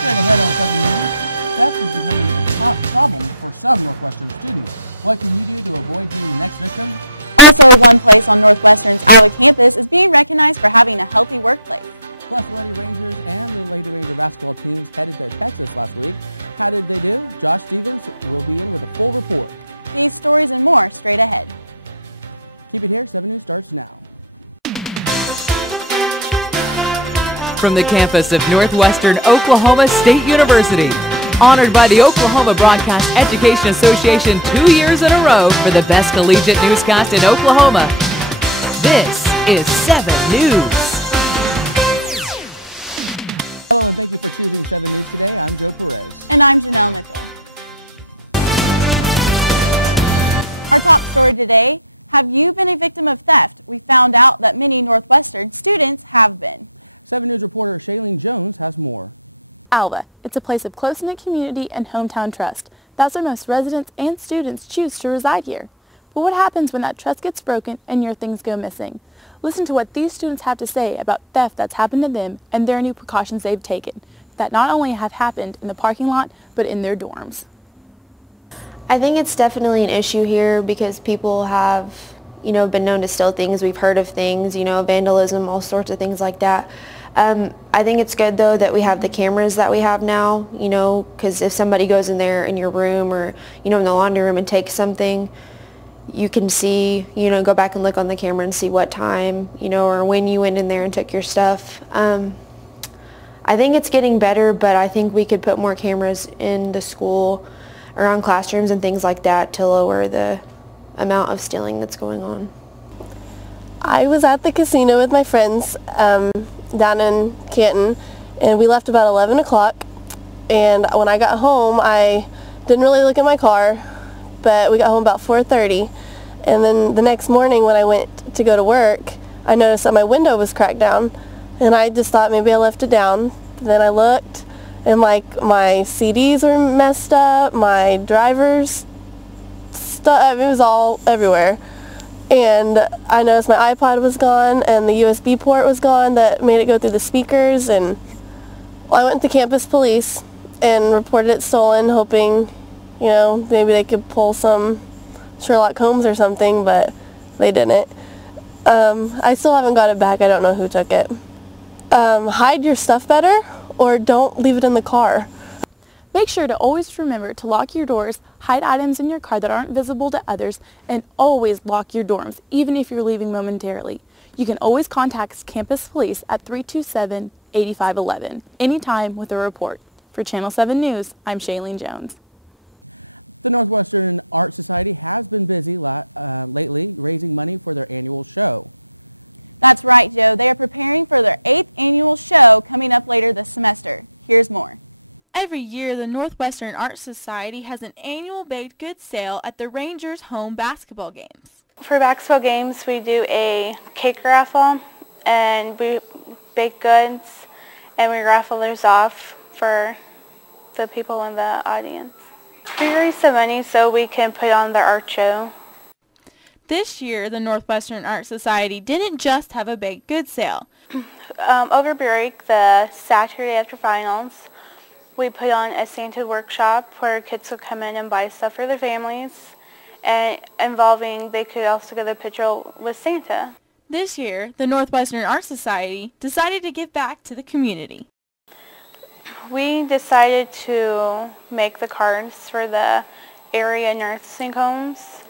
Straight ahead on 7 News, theft is becoming a top problem for some Northwestern students. What can you do to avoid being the next victim? Also, one place on Northwestern's Alva campus is being recognized for having a healthy workplace. Plus, the Lady Rangers and the Lady Ranger basketball teams headed to Texas last week. How did they do? Josh Stevens will be in with a full report. These stories and more straight ahead. Keep it here, 7 News starts now. From the campus of Northwestern Oklahoma State University, honored by the Oklahoma Broadcast Education Association 2 years in a row for the best collegiate newscast in Oklahoma. This is 7 News. Hello and thank you for choosing 7 News today. I'm Joe Perez. And I'm Janelle Mitchell. Our top story today, have you been a victim of theft? We found out that many Northwestern students have been. 7 News reporter Shailene Jones has more. Alva. It's a place of close-knit community and hometown trust. That's why most residents and students choose to reside here. But what happens when that trust gets broken and your things go missing? Listen to what these students have to say about theft that's happened to them and their new precautions they've taken that not only have happened in the parking lot, but in their dorms. I think it's definitely an issue here because people have, been known to steal things. We've heard of things, vandalism, all sorts of things like that. I think it's good though that we have the cameras that we have now, because if somebody goes in there in your room or, in the laundry room and takes something, you can see, go back and look on the camera and see what time, or when you went in there and took your stuff. I think it's getting better, but I think we could put more cameras in the school, around classrooms and things like that to lower the amount of stealing that's going on. I was at the casino with my friends down in Canton, and we left about 11 o'clock, and when I got home I didn't really look at my car, but we got home about 4:30, and then the next morning when I went to go to work I noticed that my window was cracked down, and I just thought maybe I left it down. Then I looked and my CDs were messed up, my driver's stuff, it was all everywhere. And I noticed my iPod was gone and the USB port was gone that made it go through the speakers, and I went to campus police and reported it stolen, hoping, maybe they could pull some Sherlock Holmes or something, but they didn't. I still haven't got it back. I don't know who took it. Hide your stuff better or don't leave it in the car. Make sure to always remember to lock your doors, hide items in your car that aren't visible to others, and always lock your dorms, even if you're leaving momentarily. You can always contact campus police at 327-8511, anytime with a report. For Channel 7 News, I'm Shailene Jones. The Northwestern Art Society has been busy lately raising money for their annual show. That's right, Joe. They are preparing for their 8th annual show coming up later this semester. Here's more. Every year, the Northwestern Art Society has an annual baked goods sale at the Rangers' home basketball games. For basketball games, we do a cake raffle, and we bake goods, and we raffle those off for the people in the audience. We raise some money so we can put on the art show. This year, the Northwestern Art Society didn't just have a baked goods sale. Over break, the Saturday after finals, we put on a Santa workshop where kids would come in and buy stuff for their families, and they could also get a picture with Santa. This year, the Northwestern Art Society decided to give back to the community. We decided to make the cards for the area nursing homes.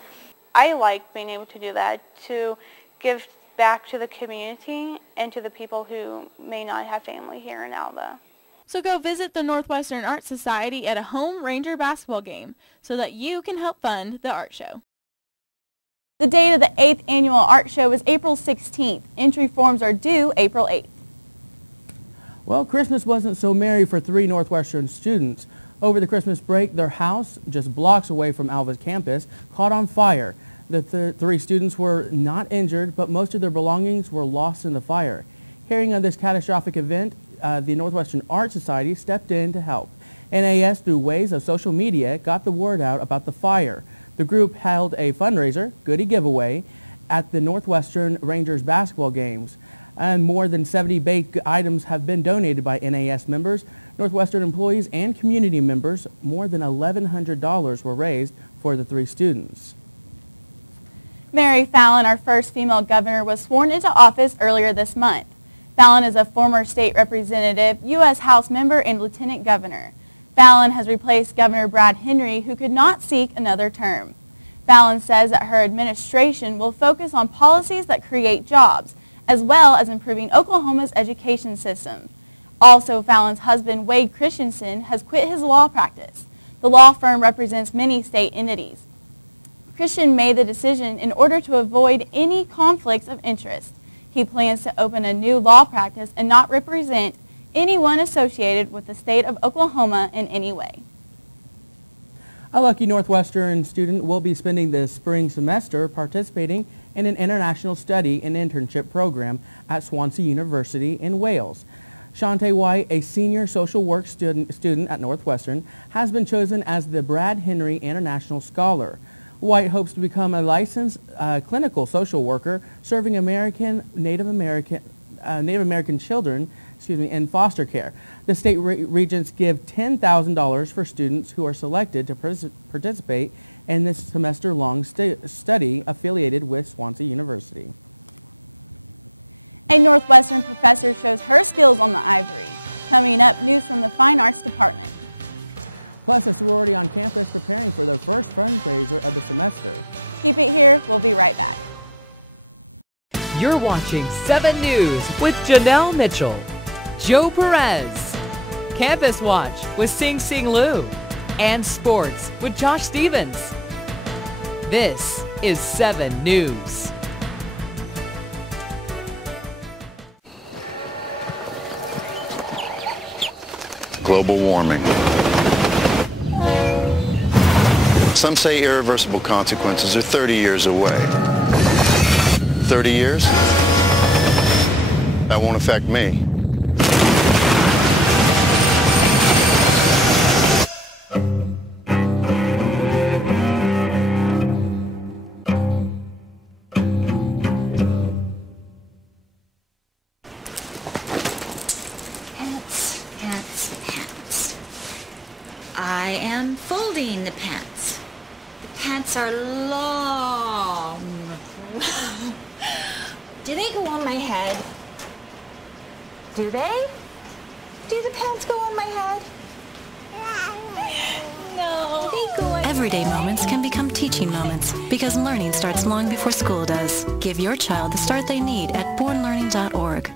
I like being able to do that, to give back to the community and to the people who may not have family here in Alva. So go visit the Northwestern Art Society at a home Ranger basketball game so that you can help fund the art show. The date of the 8th annual art show is April 16th. Entry forms are due April 8th. Well, Christmas wasn't so merry for 3 Northwestern students. Over the Christmas break, their house, just blocks away from Alva's campus, caught on fire. The 3 students were not injured, but most of their belongings were lost in the fire. Hearing of this catastrophic event, the Northwestern Art Society stepped in to help. NAS, through ways of social media, got the word out about the fire. The group held a fundraiser, goodie giveaway, at the Northwestern Rangers basketball games. And more than 70 baked items have been donated by NAS members, Northwestern employees, and community members. More than $1,100 were raised for the 3 students. Mary Fallon, our first female governor, was sworn into office earlier this month. Fallon is a former state representative, U.S. House member, and lieutenant governor. Fallon has replaced Governor Brad Henry, who could not seek another term. Fallon says that her administration will focus on policies that create jobs, as well as improving Oklahoma's education system. Also, Fallon's husband, Wade Christensen, has quit his law practice. The law firm represents many state entities. Christian made the decision in order to avoid any conflicts of interest. He plans to open a new law practice and not represent anyone associated with the state of Oklahoma in any way. A lucky Northwestern student will be spending the spring semester participating in an international study and internship program at Swansea University in Wales. Shantae White, a senior social work student at Northwestern, has been chosen as the Brad Henry International Scholar. White hopes to become a licensed clinical social worker serving Native American children in foster care. The state regents give $10,000 for students who are selected to participate in this semester-long study affiliated with Swansea University. A Northwestern professor shows her skills on the ivory. Coming up, news from the Fine Arts Department. Plus, a sorority on campus preparing for their first fundraiser of the semester. Keep it here. We'll be right back. You're watching 7 News with Janelle Mitchell, Joe Perez, Campus Watch with Sing Sing Lou, and Sports with Josh Stevens. This is 7 News. Global warming. Some say irreversible consequences are 30 years away. 30 years? That won't affect me. I am folding the pants. The pants are long. Do they go on my head? Do they? Do the pants go on my head? No. They go on. Everyday moments can become teaching moments because learning starts long before school does. Give your child the start they need at bornlearning.org.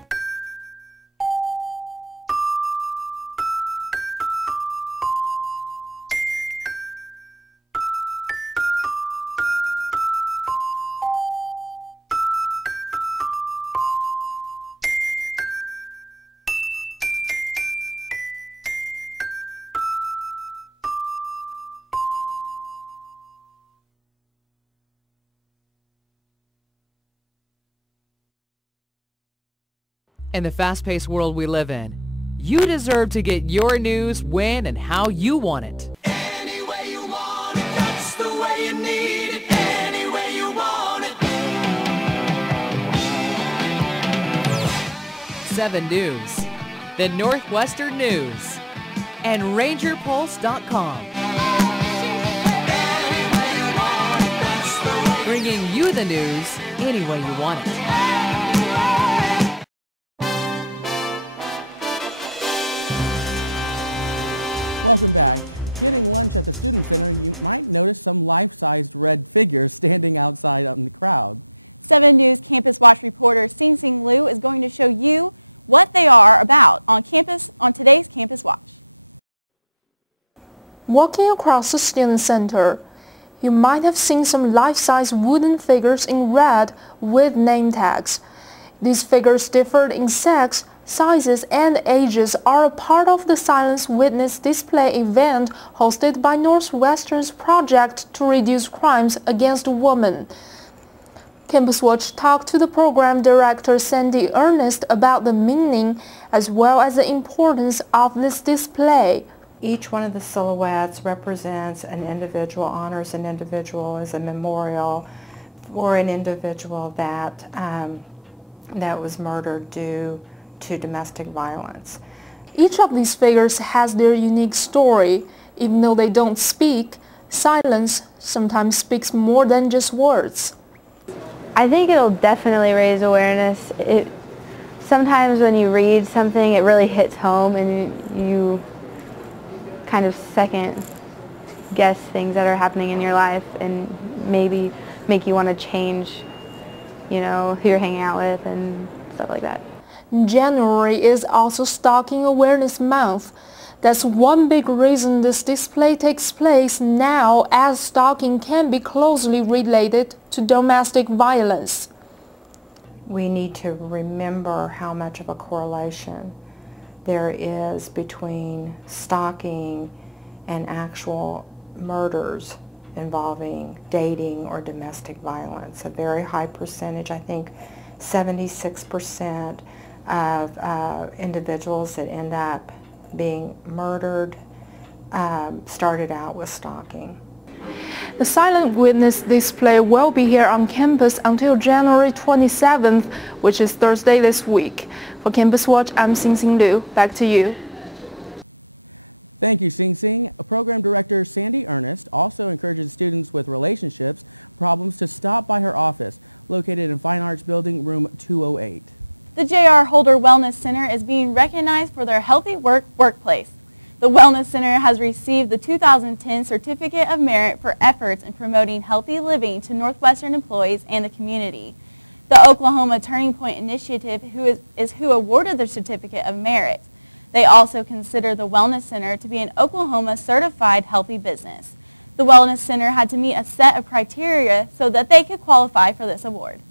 In the fast-paced world we live in, you deserve to get your news when and how you want it. Any way you want it, that's the way you need it. Any way you want it. 7 News, the Northwestern News, and RangerPulse.com. Bringing you the news any way you want it. Welcome back. Getting lunch at the Student Center, you might notice some life-sized red figures standing outside in the crowd. 7 News Campus Watch reporter Sing Sing Lou is going to show you what they are about on today's Campus Watch. Walking across the Student Center, you might have seen some life-size wooden figures in red with name tags. These figures differed in sex, sizes and ages are a part of the Silence Witness display event hosted by Northwestern's project to reduce crimes against women. Campus Watch talked to the program director Sandy Ernest about the meaning as well as the importance of this display. Each one of the silhouettes represents an individual, honors an individual as a memorial or an individual that that was murdered due to domestic violence. Each of these figures has their unique story. Even though they don't speak, silence sometimes speaks more than just words. I think it'll definitely raise awareness. Sometimes when you read something, it really hits home and you kind of second guess things that are happening in your life and maybe make you want to change, you know, who you're hanging out with and stuff like that. January is also Stalking Awareness Month. That's one big reason this display takes place now, as stalking can be closely related to domestic violence. We need to remember how much of a correlation there is between stalking and actual murders involving dating or domestic violence. A very high percentage, I think 76% of individuals that end up being murdered started out with stalking. The Silent Witness display will be here on campus until January 27th, which is Thursday this week. For Campus Watch, I'm Xing Xing Liu. Back to you. Thank you, Xing Xing. Program Director Sandy Ernest also encourages students with relationships problems to stop by her office, located in Fine Arts Building, room 208. The J.R. Holder Wellness Center is being recognized for their healthy workplace. The Wellness Center has received the 2010 Certificate of Merit for efforts in promoting healthy living to Northwestern employees and the community. The Oklahoma Turning Point Initiative is who awarded the Certificate of Merit. They also consider the Wellness Center to be an Oklahoma certified healthy business. The Wellness Center had to meet a set of criteria so that they could qualify for this award.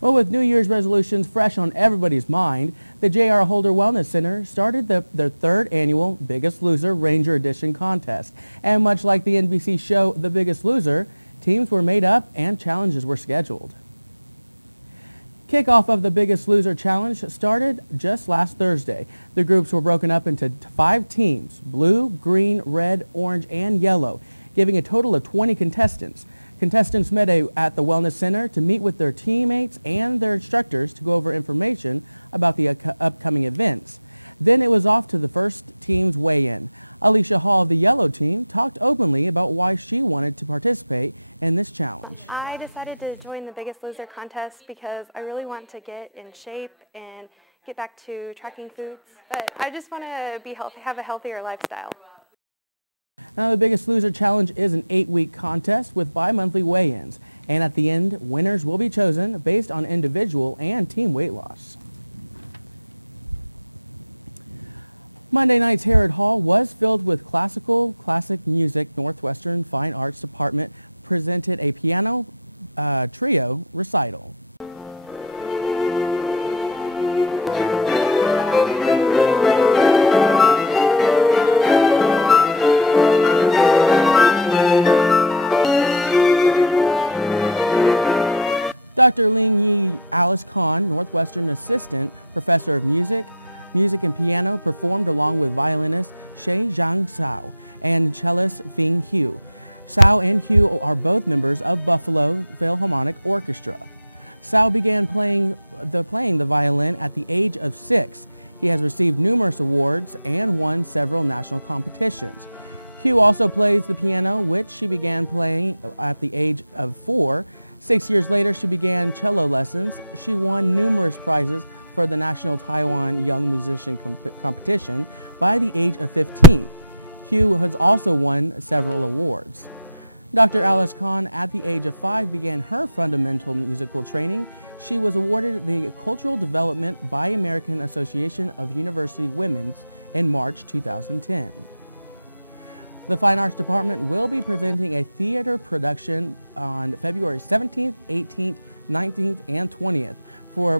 Well, with New Year's resolutions fresh on everybody's mind, the J.R. Holder Wellness Center started their third annual Biggest Loser Ranger Edition contest. And much like the NBC show The Biggest Loser, teams were made up and challenges were scheduled. Kickoff of the Biggest Loser Challenge started just last Thursday. The groups were broken up into 5 teams, blue, green, red, orange, and yellow, giving a total of 20 contestants. Contestants met at the Wellness Center to meet with their teammates and their instructors to go over information about the upcoming events. Then it was off to the first team's weigh-in. Alicia Hall of the yellow team talked openly about why she wanted to participate in this challenge. I decided to join the Biggest Loser contest because I really want to get in shape and get back to tracking foods. But I just want to be healthy, have a healthier lifestyle. Now, the Biggest Loser Challenge is an 8-week contest with bi-monthly weigh-ins, and at the end, winners will be chosen based on individual and team weight loss. Monday night's Harrod Hall was filled with classic music. Northwestern Fine Arts Department presented a piano trio recital. Dr. Ling Yi Alice Kahn, Northwestern Assistant Professor of Music and Piano, performed along with violinist Shei Zhang Sao and cellist Fing Hu. Sao and Hu are both members of Buffalo Philharmonic Orchestra. Sao began playing the violin at the age of 6. He has received numerous awards and won several national competitions. Hu also plays the piano, which she began playing at the age of 4. 6 years later, she began cello lessons. She won numerous prizes for the National Taiwan Young Musician Competition by the age of 15. Hu has also won several awards. Dr. Alice Kahn, at the age of 5, began her fundamental musical training. She was awarded the Cultural Development by American Association of University Women's in March 2010. The Fine Arts Department will be presenting a theater production on February 17th, 18th, 19th, and 20th. For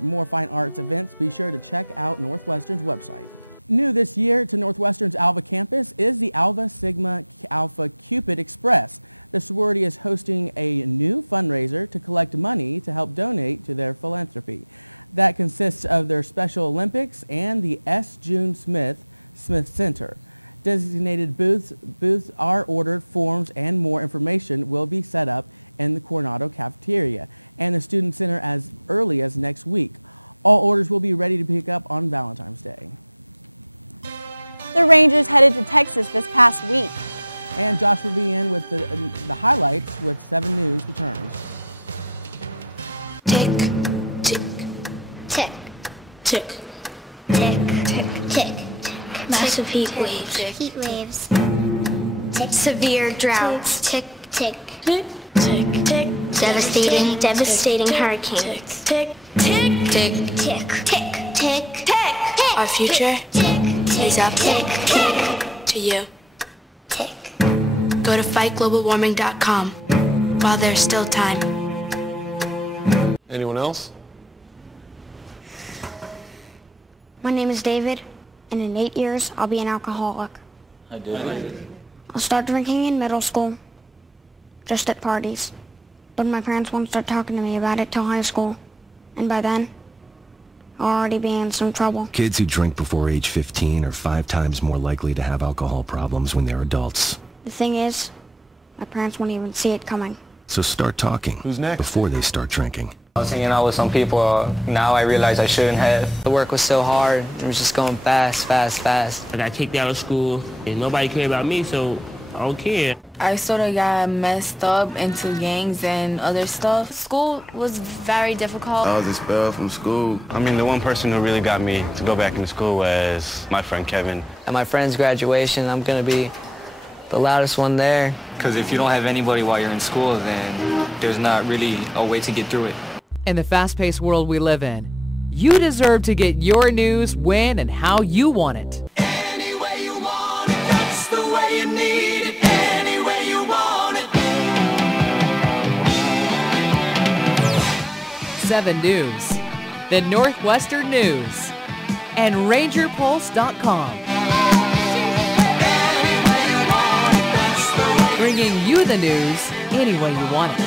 more fine arts events, be sure to check out Northwestern's website. New this year to Northwestern's Alva campus is the Alpha Sigma Alpha Cupid Express. The sorority is hosting a new fundraiser to collect money to help donate to their philanthropy. That consists of their Special Olympics and the S. June Smith Center. Designated booths are ordered, forms, and more information will be set up in the Coronado cafeteria. and the Student Center as early as next week. All orders will be ready to pick up on Valentine's Day. The Rangers headed to Texas this past week. And Josh will be in with the highlights with 7 News returns. Tick, tick, tick, tick, tick, tick, tick. Massive heat waves. Heat waves. Tick. Severe droughts. Tick, tick, tick, tick, tick. Devastating hurricanes. Tick, tick, tick, tick, tick, tick, tick. Our future is up to you. Tick. Go to fightglobalwarming.com while there's still time. Anyone else? My name is David, and in 8 years, I'll be an alcoholic. I did. I'll start drinking in middle school, just at parties. But my parents won't start talking to me about it till high school. And by then, I'll already be in some trouble. Kids who drink before age 15 are 5 times more likely to have alcohol problems when they're adults. The thing is, my parents won't even see it coming. So start talking. Who's next? Before they start drinking. I was hanging out with some people. Now I realize I shouldn't have. The work was so hard. It was just going fast, fast, fast. I got kicked out of school, and nobody cared about me, so I don't care. I sort of got messed up into gangs and other stuff. School was very difficult. I was expelled from school. I mean, the one person who really got me to go back into school was my friend Kevin. At my friend's graduation, I'm going to be the loudest one there. Because if you don't have anybody while you're in school, then there's not really a way to get through it. In the fast-paced world we live in, you deserve to get your news when and how you want it. Any way you want it, that's the way you need it. Any way you want it. 7 News, the Northwestern News, and RangerPulse.com. Bringing you the news any way you want it.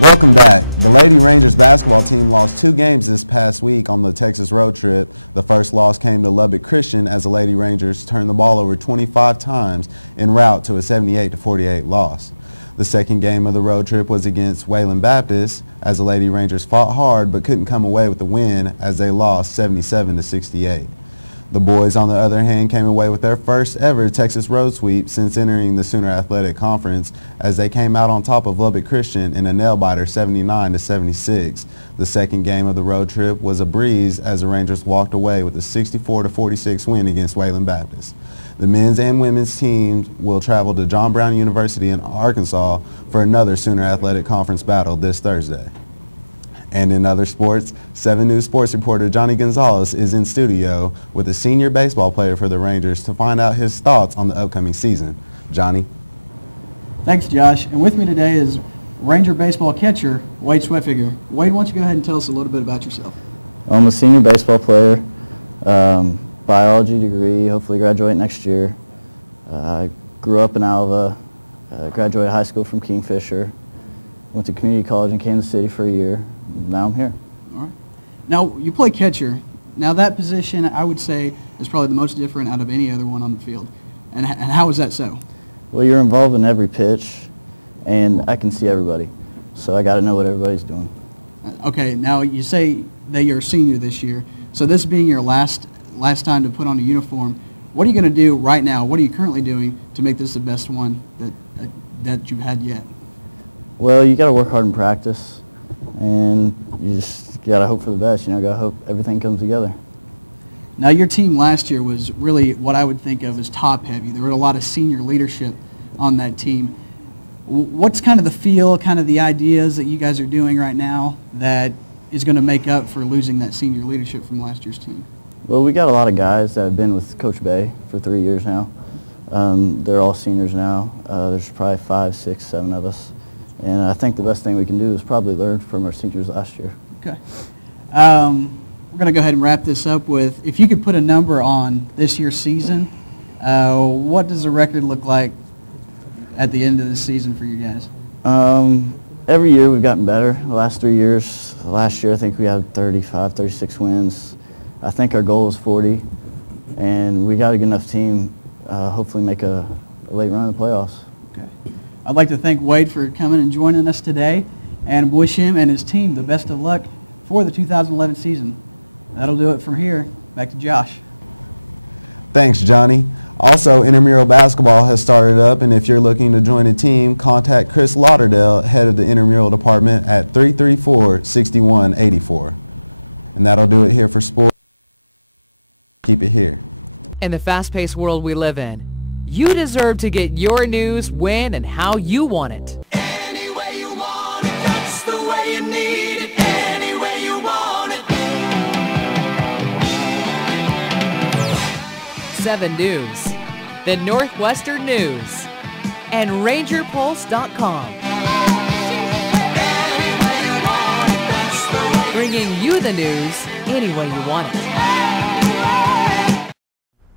Welcome back. The Lady Rangers basketball team lost 2 games this past week on the Texas road trip. The first loss came to Lubbock Christian as the Lady Rangers turned the ball over 25 times en route to a 78-48 loss. The second game of the road trip was against Wayland Baptist as the Lady Rangers fought hard but couldn't come away with the win as they lost 77-68. The boys, on the other hand, came away with their first ever Texas road sweep since entering the Sooner Athletic Conference as they came out on top of Lubbock Christian in a nail-biter 79-76. The second game of the road trip was a breeze as the Rangers walked away with a 64-46 win against Wayland Baptist. The men's and women's teams will travel to John Brown University in Arkansas for another Sooner Athletic Conference battle this Thursday. And in other sports, 7 News sports reporter Johnny Gonzalez is in studio with a senior baseball player for the Rangers to find out his thoughts on the upcoming season. Johnny. Thanks, Josh. And with me today is Ranger baseball catcher Wade Sweatfigure. Wade, why don't you go ahead and tell us a little bit about yourself? I'm a senior baseball player, biology degree, hopefully graduate next year. I grew up in Alva, graduated high school from Kingfisher, went to community college in Kansas City for a year. Now I'm here. All right. Now, you play catcher. Now, that position, I would say, is probably the most different out of any other one on the field. And how is that so? Well, you're involved in every pitch, and I can see everybody. So I got to know what everybody's doing. Okay. Now, you say that you're a senior this year. So this being your last time to put on a uniform, what are you going to do right now? What are you currently doing to make this the best one that you've had yet? Well, you got to work hard in practice. And you just got to hope for the best, got to hope everything comes together. Now, your team last year was really what I would think of as top-heavy. There were a lot of senior leadership on that team. What's kind of the feel, kind of the ideas that you guys are doing right now that is going to make up for losing that senior leadership from last year's team? Well, we got a lot of guys that have been with Coach Bay for 3 years now. They're all seniors now. There's probably 5, 6, 7 of us. And I think the best thing we can do is probably learn from our seniors last year. Okay. We're going to go ahead and wrap this up with, if you could put a number on this year's season, what does the record look like at the end of the season for you guys? Every year we've gotten better. The last 3 years, last year I think we had 35, 36 wins. I think our goal was 40, and we got a good enough team hopefully make a late run in the playoffs. Okay. I'd like to thank Wade for coming and joining us today and wish him and his team the best of luck for the 2011 season. That'll do it from here. Back to Josh. Thanks, Johnny. Also, intramural basketball has started up, and if you're looking to join a team, contact Chris Lauderdale, head of the intramural department, at 334-6184. And that'll do it here for sports. Keep it here. In the fast-paced world we live in, you deserve to get your news when and how you want it. Any way you want it, that's the way you need it. Any way you want it. 7 News, the Northwestern News, and RangerPulse.com. Bringing you the news any way you want it.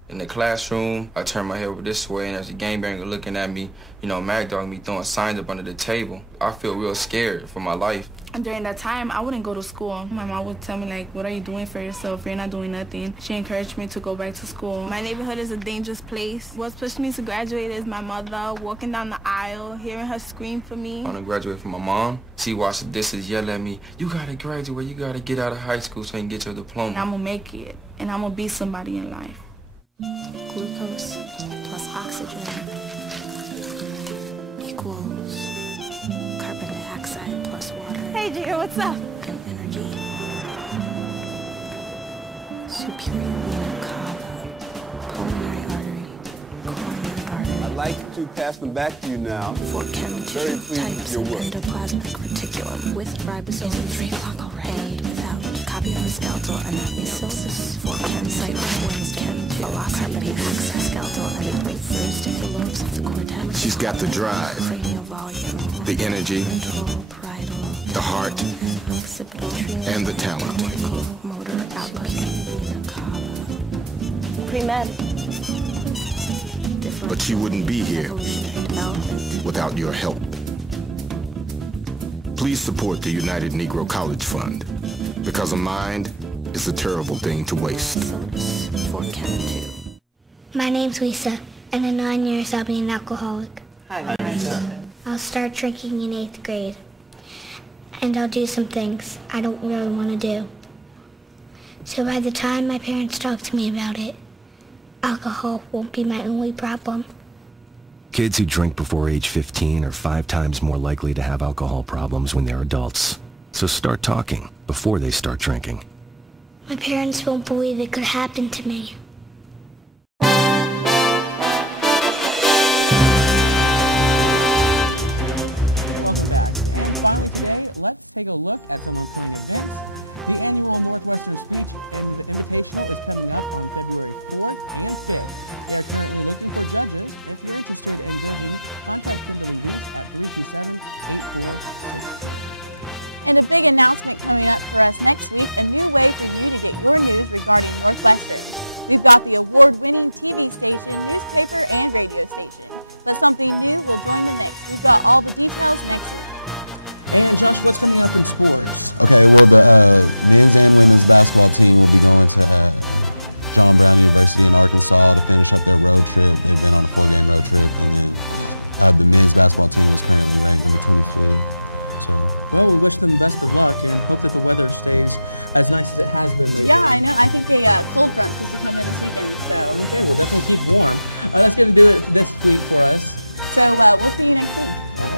In the classroom, I turn my head over this way, and there's a gangbanger looking at me, you know, mad dog me, throwing signs up under the table. I feel real scared for my life. And during that time, I wouldn't go to school. My mom would tell me, like, what are you doing for yourself? You're not doing nothing. She encouraged me to go back to school. My neighborhood is a dangerous place. What's pushed me to graduate is my mother walking down the aisle, hearing her scream for me. I want to graduate from my mom. She watched the distance yell at me, you got to graduate, you got to get out of high school so you can get your diploma. And I'm going to make it, and I'm going to be somebody in life. Glucose plus oxygen equals carbon dioxide plus water. Hey, Gio, what's up? And energy. Superior vena cava, pulmonary artery, coronary artery. I'd like to pass them back to you now. Fort Campbell Very pleased with your work. Endoplasmic reticulum with ribosomes 3 o'clock already. And without copy of the skeletal anatomy. So this is Fort Campbell Wednesday. Velocity access skeletal anatomy refers to the lobes of the cortex. She's got the drive, the energy, the heart, and the talent. Motor output. Pre-med. But she wouldn't be here without your help. Please support the United Negro College Fund, because a mind is a terrible thing to waste. My name's Lisa, and in 9 years I'll be an alcoholic. Hi, I'll start drinking in 8th grade, and I'll do some things I don't really want to do. So by the time my parents talk to me about it, alcohol won't be my only problem. Kids who drink before age 15 are 5 times more likely to have alcohol problems when they're adults. So start talking before they start drinking. My parents won't believe it could happen to me. Welcome back. And finally today, let's take a look at some upcoming events. The annual Northwestern Speech Invitational is coming up on February 4th and 5th. They are currently looking for judges. If you're interested in judging, contact Kimberly Weiss at 327-8463. And a big announcement coming up for us next week, a new way for you to get your news regarding Northwestern. We've got the award-winning TV station, newspaper, and radio station. But something new will join the mix. We've got all the details next week. And Josh, what's coming up in sports? Okay, well, the men's and women's basketball team will be going to John Brown University in Arkansas to finish up their road trip. They've been on a 4-game road trip, and then the men's basketball team is currently ranked number 25th. So. Well, we wish them best of luck and hope that the weather stays as nice as it has been lately. Yeah, I know. I think a cold front supposed to come in this weekend, so. Okay, we'll definitely keep warm. That's going to do it this week for us. So we'll see you next week. All right.